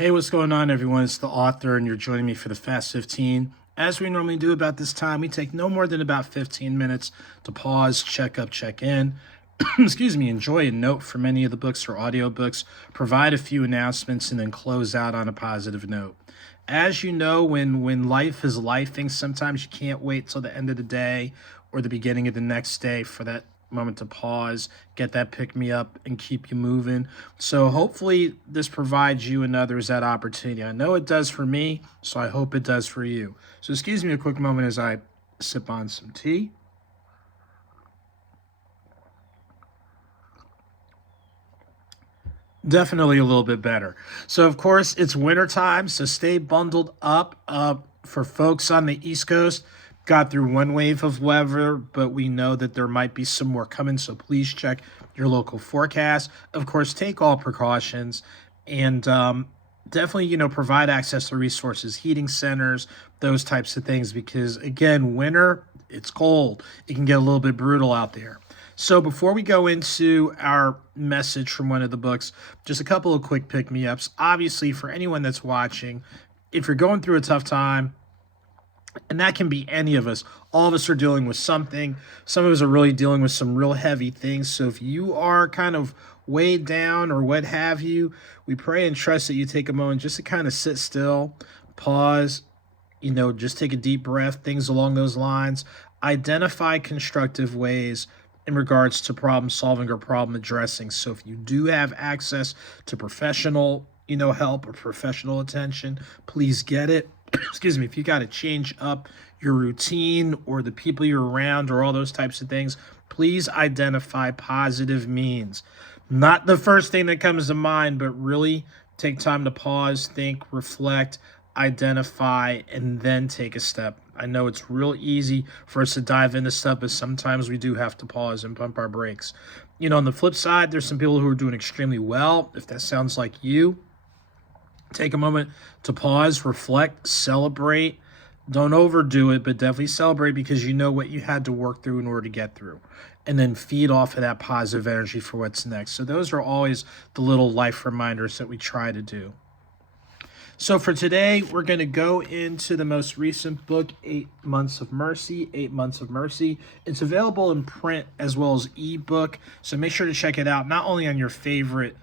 Hey, what's going on, everyone? It's the author, and you're joining me for the Fast 15. As we normally do about this time, we take no more than about 15 minutes to pause, check up, check in, excuse me, enjoy a note from any of the books or audiobooks, provide a few announcements, and then close out on a positive note. As you know, when life is lifing, sometimes you can't wait till the end of the day or the beginning of the next day for that moment to pause, get that pick me up, and keep you moving. So hopefully this provides you and others that opportunity. I know it does for me, so I hope it does for you. So excuse me a quick moment as I sip on some tea. Definitely a little bit better. So, of course, it's wintertime, so stay bundled up. For folks on the East Coast, got through one wave of weather, but we know that there might be some more coming, so please check your local forecast. Of course, take all precautions and definitely, provide access to resources, heating centers, those types of things, because, again, winter, it's cold. It can get a little bit brutal out there. So before we go into our message from one of the books, just a couple of quick pick-me-ups. Obviously, for anyone that's watching, if you're going through a tough time, and that can be any of us, all of us are dealing with something. Some of us are really dealing with some real heavy things. So if you are kind of weighed down or what have you, we pray and trust that you take a moment just to kind of sit still, pause, just take a deep breath, things along those lines. Identify constructive ways in regards to problem solving or problem addressing. So if you do have access to professional, help or professional attention, please get it. Excuse me. If you got to change up your routine or the people you're around or all those types of things, please identify positive means. Not the first thing that comes to mind, but really take time to pause, think, reflect, identify, and then take a step. I know it's real easy for us to dive into stuff, but sometimes we do have to pause and pump our brakes. On the flip side, there's some people who are doing extremely well. If that sounds like you, take a moment to pause, reflect, celebrate. Don't overdo it, but definitely celebrate because you know what you had to work through in order to get through. And then feed off of that positive energy for what's next. So those are always the little life reminders that we try to do. So for today, we're going to go into the most recent book, 8 Months of Mercy, 8 Months of Mercy. It's available in print as well as ebook. So make sure to check it out, not only on your favorite,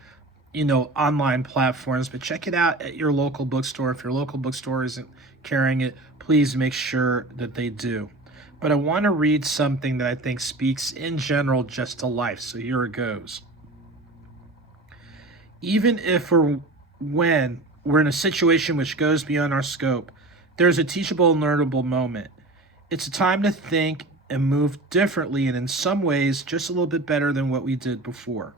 online platforms, but check it out at your local bookstore. If your local bookstore isn't carrying it, please make sure that they do. But I want to read something that I think speaks in general just to life. So here it goes. Even if or when we're in a situation which goes beyond our scope, there's a teachable and learnable moment. It's a time to think and move differently and in some ways just a little bit better than what we did before.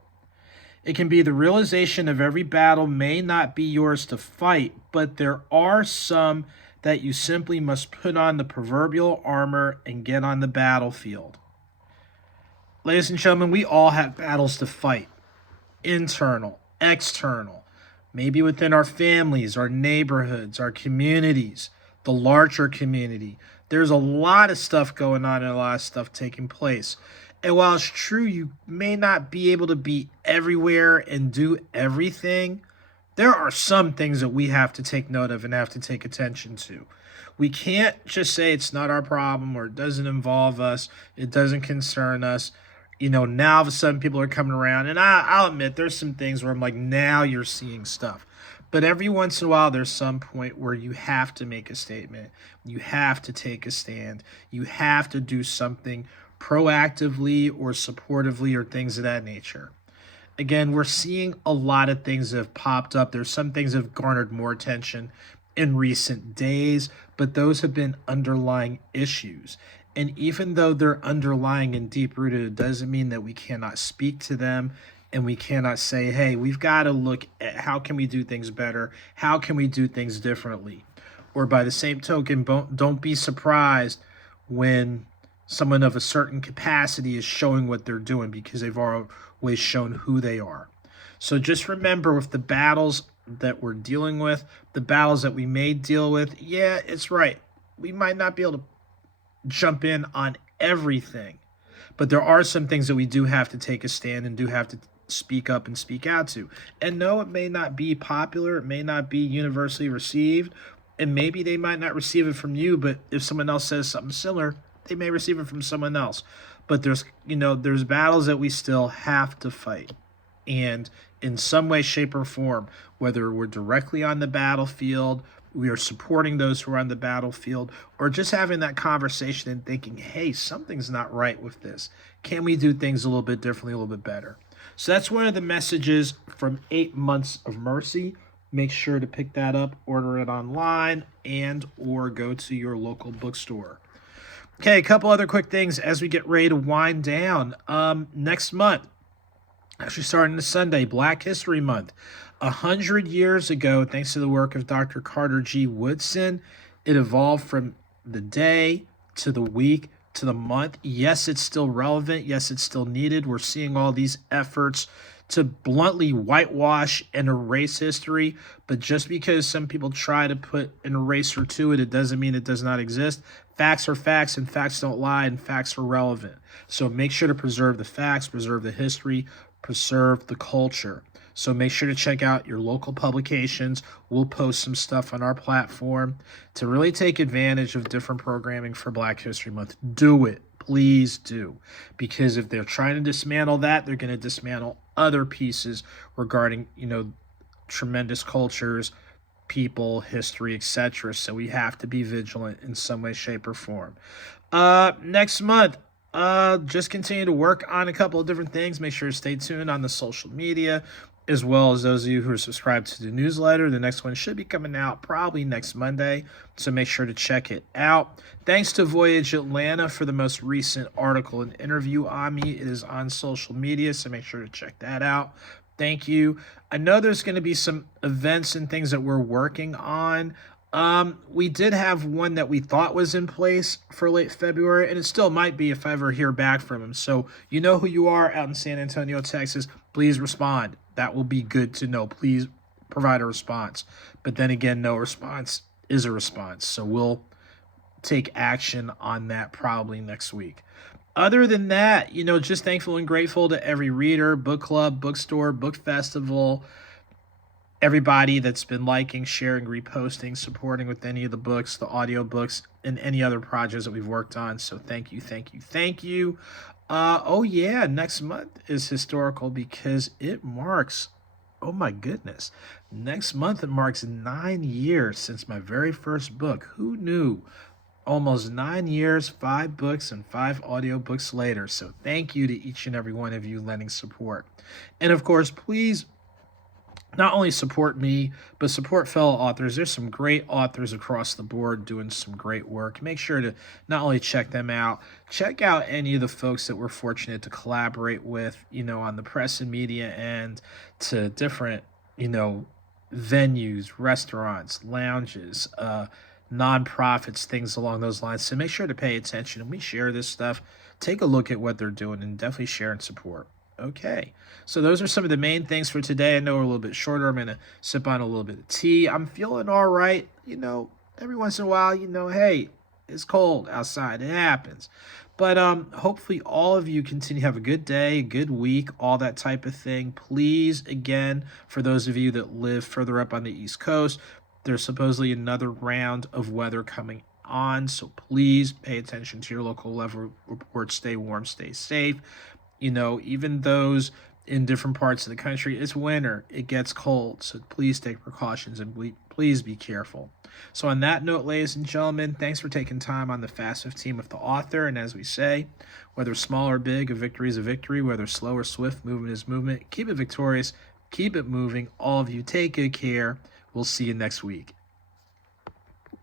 It can be the realization of every battle may not be yours to fight, but there are some that you simply must put on the proverbial armor and get on the battlefield. Ladies and gentlemen, we all have battles to fight. Internal, external, maybe within our families, our neighborhoods, our communities, the larger community. There's a lot of stuff going on and a lot of stuff taking place. And while it's true you may not be able to be everywhere and do everything, there are some things that we have to take note of and have to take attention to. We can't just say it's not our problem or it doesn't involve us, it doesn't concern us. Now all of a sudden people are coming around, and I'll admit there's some things where I'm like, now you're seeing stuff. But every once in a while, there's some point where you have to make a statement. You have to take a stand. You have to do something proactively or supportively or things of that nature. Again, we're seeing a lot of things that have popped up. There's some things that have garnered more attention in recent days, but those have been underlying issues. And even though they're underlying and deep-rooted, it doesn't mean that we cannot speak to them and we cannot say, hey, we've got to look at how can we do things better? How can we do things differently? Or by the same token, don't be surprised when someone of a certain capacity is showing what they're doing because they've always shown who they are. So just remember, with the battles that we're dealing with, the battles that we may deal with, yeah, it's right. We might not be able to jump in on everything, but there are some things that we do have to take a stand and do have to speak up and speak out to. And no, it may not be popular, it may not be universally received, and maybe they might not receive it from you, but if someone else says something similar, they may receive it from someone else. But there's battles that we still have to fight. And in some way, shape, or form, whether we're directly on the battlefield, we are supporting those who are on the battlefield, or just having that conversation and thinking, hey, something's not right with this. Can we do things a little bit differently, a little bit better? So that's one of the messages from 8 Months of Mercy. Make sure to pick that up, order it online, and or go to your local bookstore. Okay, a couple other quick things as we get ready to wind down. Next month, actually starting this Sunday, Black History Month. 100 years ago, thanks to the work of Dr. Carter G. Woodson, it evolved from the day to the week to the month. Yes, it's still relevant. Yes, it's still needed. We're seeing all these efforts to bluntly whitewash and erase history, but just because some people try to put an eraser to it, it doesn't mean it does not exist. Facts are facts, and facts don't lie, and facts are relevant. So make sure to preserve the facts, preserve the history, preserve the culture. So make sure to check out your local publications. We'll post some stuff on our platform to really take advantage of different programming for Black History Month. Do it. Please do. Because if they're trying to dismantle that, they're going to dismantle other pieces regarding, tremendous cultures, people, history, etc. So we have to be vigilant in some way, shape, or form. Next month, just continue to work on a couple of different things. Make sure to stay tuned on the social media, as well as those of you who are subscribed to the newsletter. The next one should be coming out probably next Monday, so make sure to check it out. Thanks to Voyage Atlanta for the most recent article and interview on me. It is on social media, so make sure to check that out. Thank you. I know there's going to be some events and things that we're working on. We did have one that we thought was in place for late February, and it still might be if I ever hear back from him. So you know who you are out in San Antonio, Texas. Please respond. That will be good to know. Please provide a response. But then again, no response is a response. So we'll take action on that probably next week. Other than that, just thankful and grateful to every reader, book club, bookstore, book festival, everybody that's been liking, sharing, reposting, supporting with any of the books, the audio books, and any other projects that we've worked on. So thank you, thank you, thank you. Next month is historical because it marks, oh my goodness, next month it marks 9 years since my very first book. Who knew? Almost 9 years, 5 books, and 5 audiobooks later. So thank you to each and every one of you lending support. And of course, please not only support me, but support fellow authors. There's some great authors across the board doing some great work. Make sure to not only check them out, check out any of the folks that we're fortunate to collaborate with, on the press and media end, to different, venues, restaurants, lounges, nonprofits, things along those lines. So make sure to pay attention. And we share this stuff. Take a look at what they're doing and definitely share and support. Okay, so those are some of the main things for today. I know we're a little bit shorter. I'm going to sip on a little bit of tea. I'm feeling all right. Every once in a while, hey, it's cold outside. It happens. But hopefully all of you continue to have a good day, a good week, all that type of thing. Please, again, for those of you that live further up on the East Coast, there's supposedly another round of weather coming on. So please pay attention to your local weather report. Stay warm, stay safe. Even those in different parts of the country, it's winter, it gets cold, so please take precautions and please be careful. So on that note, ladies and gentlemen, thanks for taking time on the Fast 15 with the author. And as we say, whether small or big, a victory is a victory. Whether slow or swift, movement is movement. Keep it victorious, keep it moving. All of you take good care. We'll see you next week.